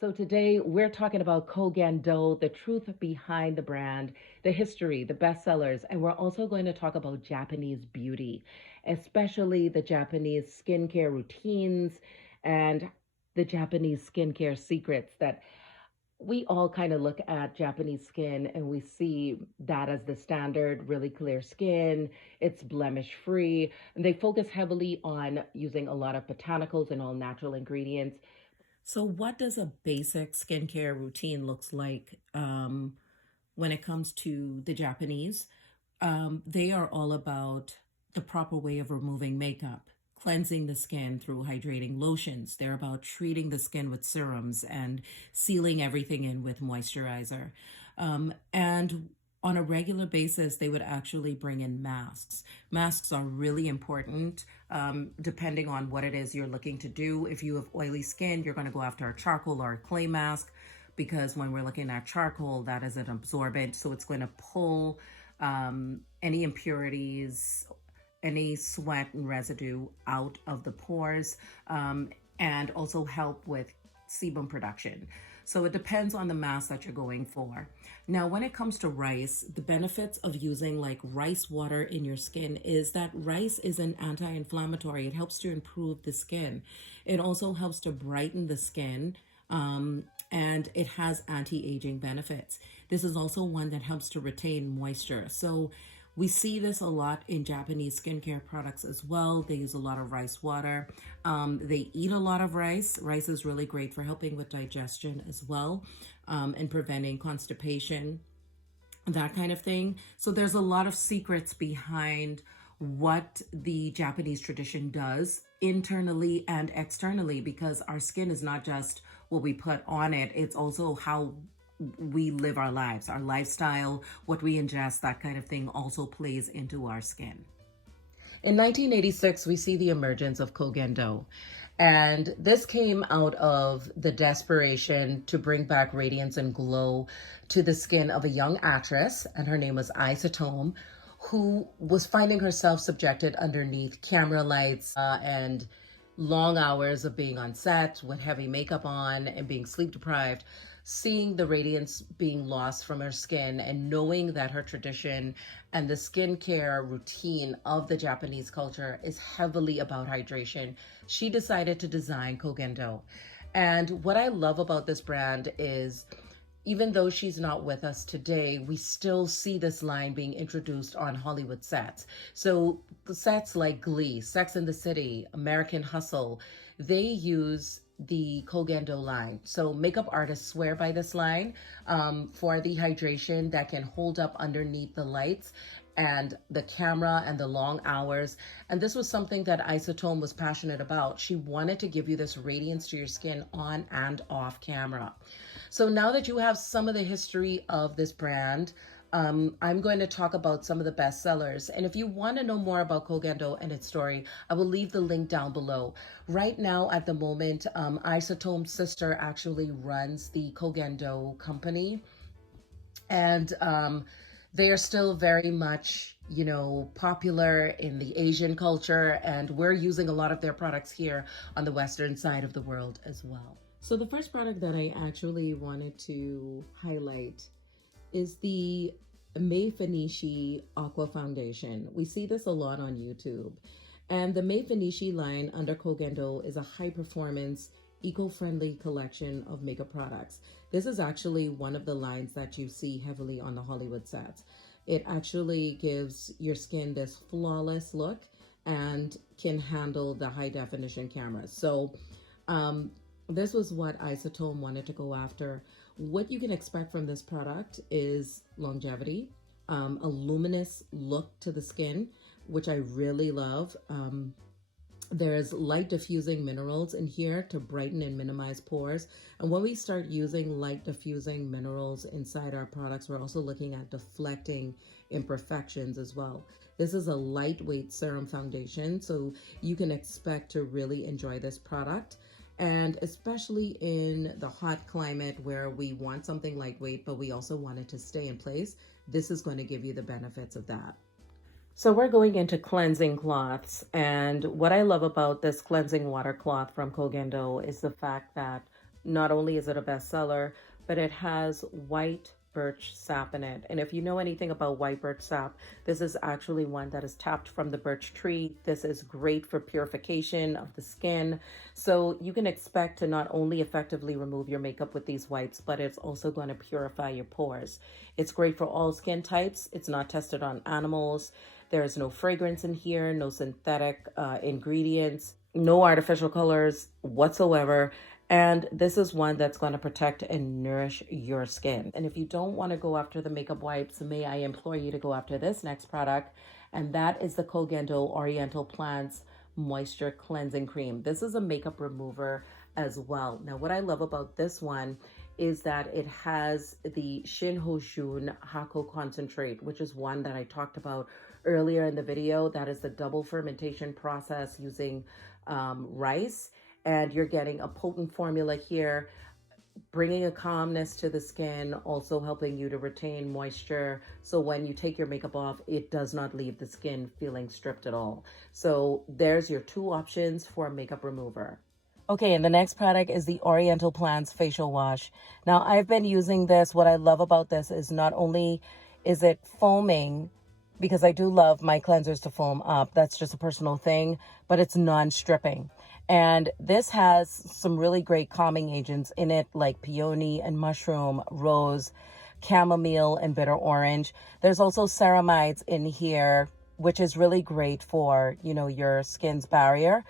So today we're talking about Koh Gen Do, the truth behind the brand, the history, the bestsellers, and we're also going to talk about Japanese beauty, especially the Japanese skincare routines and the Japanese skincare secrets that we all kind of look at Japanese skin and we see that as the standard, really clear skin, it's blemish free, and they focus heavily on using a lot of botanicals and all natural ingredients. So, what does a basic skincare routine looks like when it comes to the Japanese? They are all about the proper way of removing makeup, cleansing the skin through hydrating lotions. They're about treating the skin with serums and sealing everything in with moisturizer. And on a regular basis, they would actually bring in masks. Masks are really important depending on what it is you're looking to do. If you have oily skin, you're going to go after a charcoal or a clay mask because when we're looking at charcoal, that is an absorbent. So it's going to pull any impurities, any sweat and residue out of the pores, and also help with sebum production. So it depends on the mask that you're going for. Now, when it comes to rice, the benefits of using like rice water in your skin is that rice is an anti-inflammatory. It helps to improve the skin. It also helps to brighten the skin. And it has anti-aging benefits. This is also one that helps to retain moisture. So we see this a lot in Japanese skincare products as well. They use a lot of rice water. They eat a lot of rice. Rice is really great for helping with digestion as well, and preventing constipation, that kind of thing. So there's a lot of secrets behind what the Japanese tradition does internally and externally, because our skin is not just what we put on it, it's also how we live our lives, our lifestyle, what we ingest, that kind of thing also plays into our skin. In 1986, we see the emergence of Koh Gen Do. And this came out of the desperation to bring back radiance and glow to the skin of a young actress, and her name was Isotome, who was finding herself subjected underneath camera lights and long hours of being on set with heavy makeup on and being sleep deprived, seeing the radiance being lost from her skin and knowing that her tradition and the skincare routine of the Japanese culture is heavily about hydration, she decided to design Koh Gen Do. And what I love about this brand is even though she's not with us today, we still see this line being introduced on Hollywood sets. So sets like Glee, Sex and the City, American Hustle, they use the Koh Gen Do line. So makeup artists swear by this line for the hydration that can hold up underneath the lights and the camera and the long hours. And this was something that Isotome was passionate about. She wanted to give you this radiance to your skin on and off camera. So now that you have some of the history of this brand, I'm going to talk about some of the best sellers. And if you want to know more about Koh Gen Do and its story, I will leave the link down below. Right now, at the moment, Isotome's sister actually runs the Koh Gen Do company. And they are still very much, popular in the Asian culture. And we're using a lot of their products here on the Western side of the world as well. So the first product that I actually wanted to highlight is the MAIFANSHI AQUA Foundation. We see this a lot on YouTube. And the MAIFANSHI line under Koh Gen Do is a high-performance, eco-friendly collection of makeup products. This is actually one of the lines that you see heavily on the Hollywood sets. It actually gives your skin this flawless look and can handle the high-definition cameras. So this was what Isotome wanted to go after. What you can expect from this product is longevity, a luminous look to the skin, which I really love. There's light diffusing minerals in here to brighten and minimize pores. And when we start using light diffusing minerals inside our products, we're also looking at deflecting imperfections as well. This is a lightweight serum foundation, so you can expect to really enjoy this product. And especially in the hot climate where we want something lightweight, but we also want it to stay in place, this is going to give you the benefits of that. So we're going into cleansing cloths. And what I love about this cleansing water cloth from Koh Gen Do is the fact that Not only is it a bestseller, but it has white birch sap in it. And if you know anything about white birch sap, this is actually one that is tapped from the birch tree. This is great for purification of the skin. So you can expect to not only effectively remove your makeup with these wipes, but it's also going to purify your pores. It's great for all skin types. It's not tested on animals. There is no fragrance in here, no synthetic ingredients, no artificial colors whatsoever. And this is one that's going to protect and nourish your skin. And if you don't want to go after the makeup wipes, may I implore you to go after this next product. And that is the Koh Gen Do Oriental Plants Moisture Cleansing Cream. This is a makeup remover as well. Now, what I love about this one is that it has the Shinhojun Hakkoh concentrate, which is one that I talked about earlier in the video. That is the double fermentation process using rice. And you're getting a potent formula here, bringing a calmness to the skin, also helping you to retain moisture. So when you take your makeup off, it does not leave the skin feeling stripped at all. So there's your two options for a makeup remover. Okay, and the next product is the Oriental Plants Facial Wash. Now, I've been using this. What I love about this is not only is it foaming, because I do love my cleansers to foam up. That's just a personal thing, but it's non-stripping. And this has some really great calming agents in it, like peony and mushroom, rose, chamomile, and bitter orange. There's also ceramides in here, which is really great for, your skin's barrier.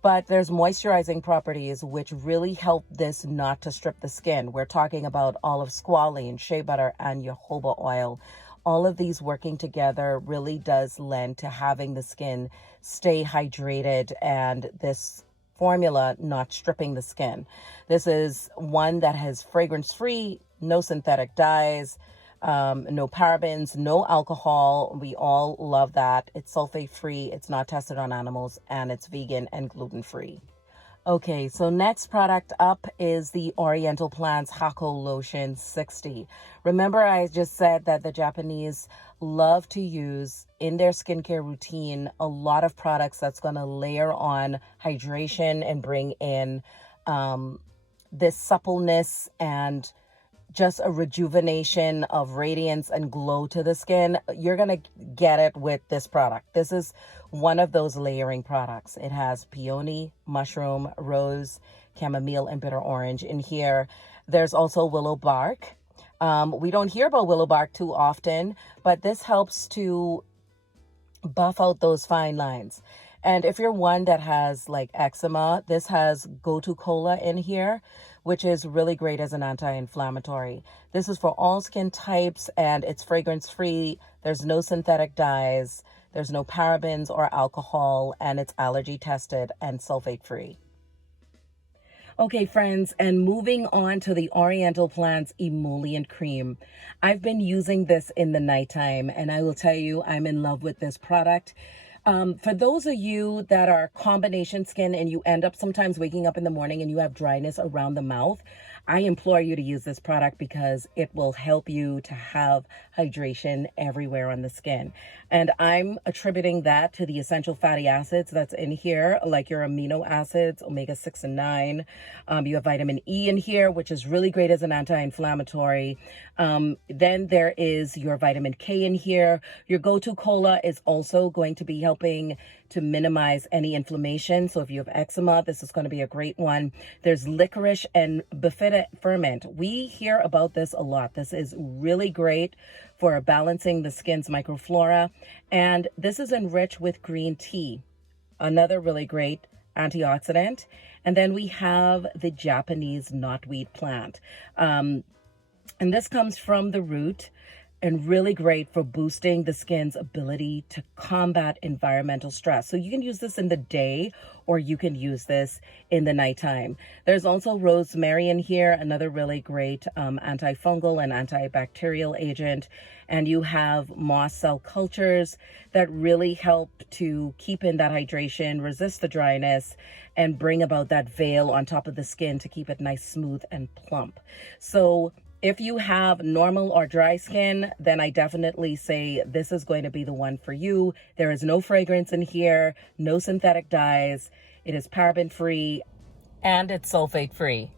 But there's moisturizing properties which really help this not to strip the skin. We're talking about olive squalene, shea butter, and jojoba oil. All of these working together really does lend to having the skin stay hydrated and this formula not stripping the skin. This is one that has fragrance-free, no synthetic dyes, no parabens, no alcohol. We all love that. It's sulfate-free, it's not tested on animals, and it's vegan and gluten-free. Okay, so next product up is the Oriental Plants Hakkoh Lotion 60. Remember, I just said that the Japanese love to use in their skincare routine a lot of products that's going to layer on hydration and bring in this suppleness and just a rejuvenation of radiance and glow to the skin. You're going to get it with this product. This is one of those layering products. It has peony, mushroom, rose, chamomile, and bitter orange in here. There's also willow bark. We don't hear about willow bark too often, but this helps to buff out those fine lines. And if you're one that has like eczema, this has Gotu Kola in here, which is really great as an anti-inflammatory. This is for all skin types and it's fragrance-free. There's no synthetic dyes. There's no parabens or alcohol, and it's allergy tested and sulfate-free. Okay, friends, and moving on to the Oriental Plants Emollient Cream. I've been using this in the nighttime, and I will tell you, I'm in love with this product. For those of you that are combination skin and you end up sometimes waking up in the morning and you have dryness around the mouth, I implore you to use this product because it will help you to have hydration everywhere on the skin. And I'm attributing that to the essential fatty acids that's in here, like your amino acids, omega-6 and 9. You have vitamin E in here, which is really great as an anti-inflammatory. Then there is your vitamin K in here. Your Gotu Kola is also going to be helping to minimize any inflammation. So if you have eczema, this is going to be a great one. There's licorice and bifida ferment. We hear about this a lot. This is really great for balancing the skin's microflora. And this is enriched with green tea, another really great antioxidant. And then we have the Japanese knotweed plant. And this comes from the root and really great for boosting the skin's ability to combat environmental stress. So you can use this in the day or you can use this in the nighttime. There's also rosemary in here, another really great antifungal and antibacterial agent. And you have moss cell cultures that really help to keep in that hydration, resist the dryness, and bring about that veil on top of the skin to keep it nice, smooth, and plump. So if you have normal or dry skin, then I definitely say this is going to be the one for you. There is no fragrance in here, no synthetic dyes. It is paraben free and it's sulfate free.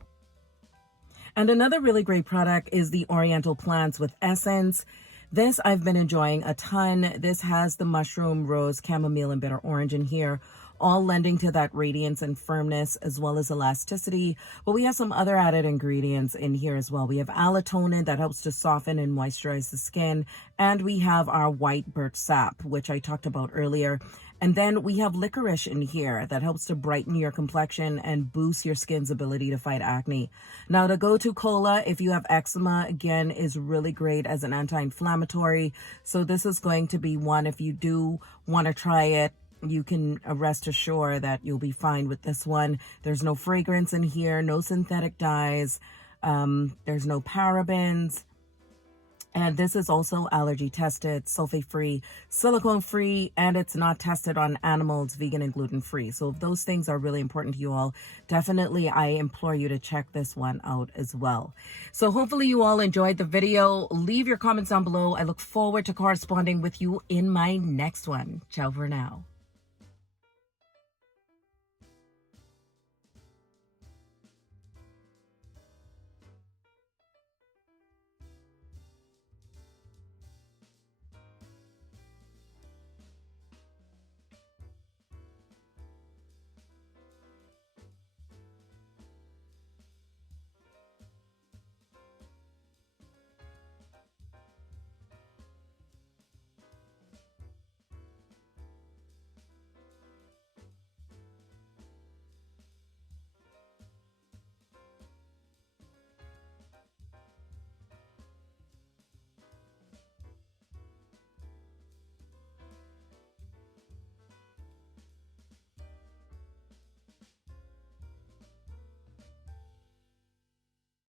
And another really great product is the Oriental Plants with Essence. This I've been enjoying a ton. This has the mushroom, rose, chamomile, and bitter orange in here, all lending to that radiance and firmness as well as elasticity. But we have some other added ingredients in here as well. We have allotonin that helps to soften and moisturize the skin. And we have our white birch sap, which I talked about earlier. And then we have licorice in here that helps to brighten your complexion and boost your skin's ability to fight acne. Now, the go-to cola, if you have eczema, again, is really great as an anti-inflammatory. So this is going to be one, if you do want to try it, you can rest assured that you'll be fine with this one. There's no fragrance in here, no synthetic dyes. There's no parabens. And this is also allergy tested, sulfate free, silicone free, and it's not tested on animals, vegan and gluten free. So if those things are really important to you all, definitely I implore you to check this one out as well. So hopefully you all enjoyed the video. Leave your comments down below. I look forward to corresponding with you in my next one. Ciao for now.